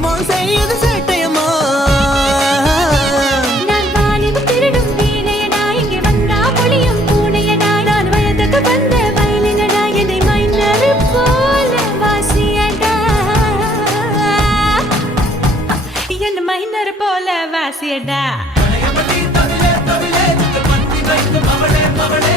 hormone செய்யுது சேட்டையம்மா நான் வாலிப திருடும் வீணையடா இங்கே வந்தா புளியும் பூனையடா நான் வயதுக்கு வந்த வயலினடா என்னை மைனர் போல வாசியடா என்ன மைனர் போல வாசியடா மவளே மவளே மவளே